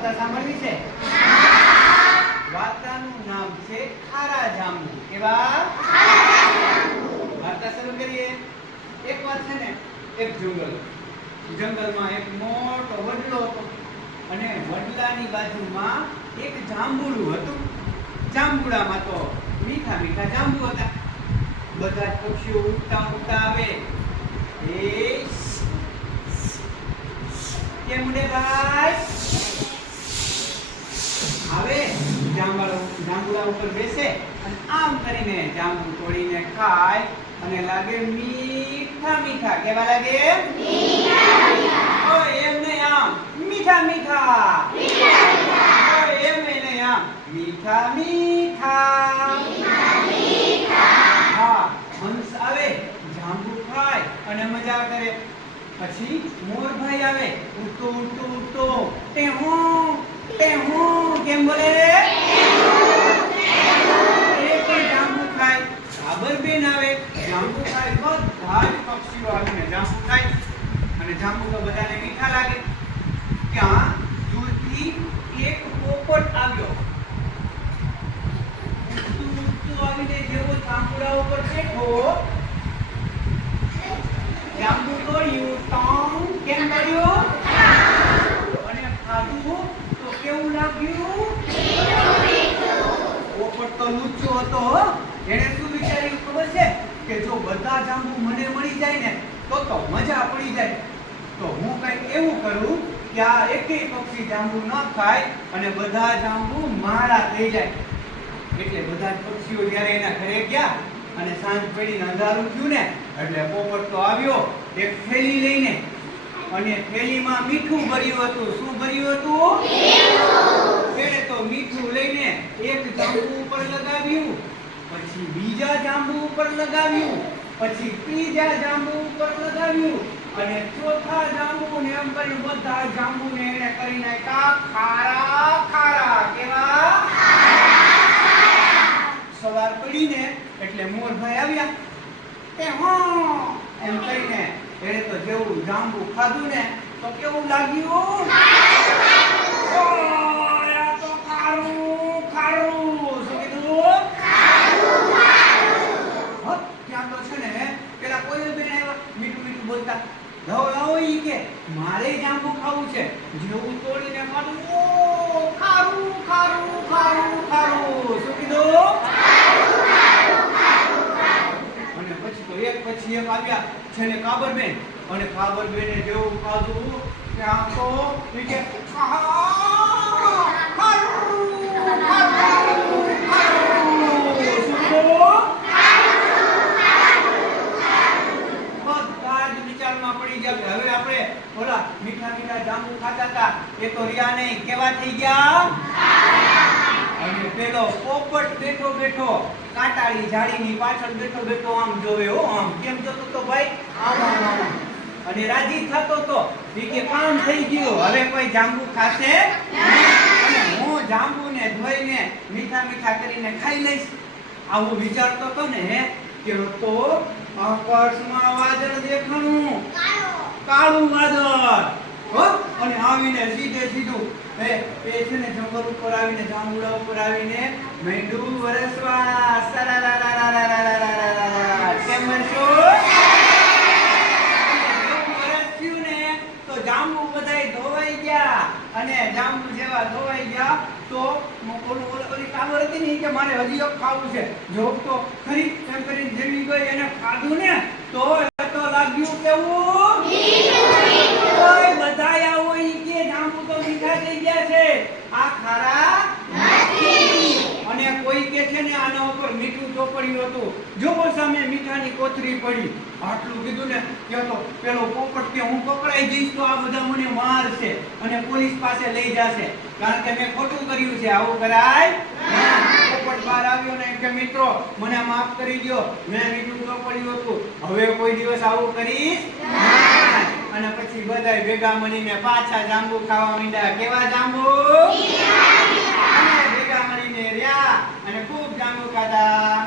વાર્તા સાંભળવી છે? વાર્તાનું નામ છે ખારા જાંબુ. કેવા? વાર્તા શરૂ કરીએ. એક વાત છે ને, એક જંગલમાં એક મોટો વડલો હતો અને વડલાની બાજુમાં એક જાંબુડું હતું. જાંબુડામાં તો મીઠા મીઠા જાંબુ હતા. બધા પક્ષીઓ ઉડતા ઉડતા આવે. કેમ ઉડે ભાઈ? આવે જાંબુડા ઉપર બેસે અને આમ કરીને જાંબુ તોડીને ખાય અને લાગે મીઠા મીઠા. કેવા લાગે? એમ નહીં, આમ મીઠા મીઠા. એમ નહીં, આમ મીઠા મીઠા. હા, હંસ આવે, જાંબુ ખાય અને મજા કરે. પછી મોરભાઈ આવે, ઉડતો ઉડતો ઉડતો ટેહું કેમ બોલે? એ પણ જાંબુ ખાય. કાબરબેન આવે, જાંબુ ખાય. બધા જ પક્ષીઓ આવીને જાંબુ ખાય અને જાંબુ તો બધાને મીઠા લાગે. ત્યાં દૂરથી એક પોપટ આવ્યો. ઉડતું આવીને જેવો જાંબુડા ઉપર બેઠો, જાંબુ તોડ્યું. કેમ તોડ્યું? અને ખાધું તો કેવું લાગ્યું? પોપટ તો લુચ્ચો હતો. એને શું વિચાર્યું ખબર છે કે જો બધા જાંબુ મને મળી જાય ને તો મજા પડી જાય. તો હું કંઈક એવું કરું કે આ એકેય પક્ષી જાંબુ ન ખાય અને બધા જાંબુ મારા થઈ જાય. એટલે બધા પક્ષીઓ જ્યારે એના ઘરે ગયા અને સાંજ પડીને અંધારું થયું ને એટલે પોપટ તો આવ્યો એક થેલી લઈને. અને થેલીમાં મીઠું ભર્યું હતું. શું ભર્યું હતું? એને તો મીઠું લઈને એક જાંબુ ઉપર લગાવ્યું, પછી બીજા જાંબુ ઉપર લગાવ્યું, પછી ત્રીજા જાંબુ ઉપર લગાવ્યું અને ચોથા જાંબુ ને એમ કરી બધા જાંબુને એને કરી નાખ્યા ખારા ખારા. કેવા? સવાર પડીને એટલે મોરભાઈ આવ્યા. એમ કહીને એને તો જેવું જાંબુ ખાધું ને તો કેવું લાગ્યું? આ તો ખારું ખારું. શું કીધું? ત્યાં તો છે ને પેલા કોઈ બેન આવ્યા મીઠું મીઠું બોલતા. લાવો ઈ કે મારે જાંબુ ખાવું છે. જેવું તોડીને ખાધું, ખારું ખારું ખારું ખારું. શું કીધું? અને પછી તો એક પછી એક આવ્યા છે ને કાબરબેન. અને કાબરબેને જેવું ખાધું ત્યાં તો કે હવે આપણે ઓલા મીઠા મીઠા જાંબુ ખાતા હતા એ તો રહ્યા નહીં. કેવા થઈ ગયા? અને પેલો પોપટ બેઠો બેઠો કાંટાળી ઝાડીની પાછળ બેઠો બેઠો આમ જોવે. આમ કેમ જોતો તો ભાઈ? આમ આમ આમ. અને રાજી થતો તો કે કામ થઈ ગયું, હવે કોઈ જાંબુ ખાશે અને હું જાંબુને ધોઈને મીઠા મીઠા કરીને ખાઈ લઈશ. આવું વિચારતો તો ને કે તો આકાશમાં વાદળ દેખાણું, કાળું વાદળ. અને આવીને સીધે સીધું એ છે ને જંગલ ઉપર આવીને જાંબુડા ઉપર આવીને મેંડું વરસવા. કેમ વરસ્યું? વરસ્યું ને તો જાંબુ બધાય ધોવાઈ ગયા. અને જાંબુ જેવા ધોવાઈ ગયા તો ઓલી કાબર હતી ને કે મારે હજી એક ખાવું છે. જો તો ખરી એમ કરીને જેવી ગઈ એને ખાધું ને તો લાગ્યું કેવું? બધા આવો ઈ કે જાંબુ તો મીઠા થઈ ગયા છે, આ ખારા નથી. અને કોઈ કે છે ને આના ઉપર મીઠું ચોપડ્યું હતું. જો સામે મીઠાની કોથળી પડી. આટલું કીધું ને કે તો પેલો પોપટ કે હું પકડાઈ જઈશ તો આ બધા મને મારશે અને પોલીસ પાસે લઈ જશે, કારણ કે મેં ખોટું કર્યું છે. આવું કરાય? પોપટ બહાર આવ્યો ને કે મિત્રો મને માફ કરી દો, મેં મીઠું ચોપડ્યું હતું, હવે કોઈ દિવસ આવું કરીશ નહીં. અને પછી બધાય ભેગા મળીને પાછા જાંબુ ખાવા માંડ્યા. કેવા જાંબુ? ભેગા મળીને રહ્યા અને ખૂબ જાંબુ ખાધા.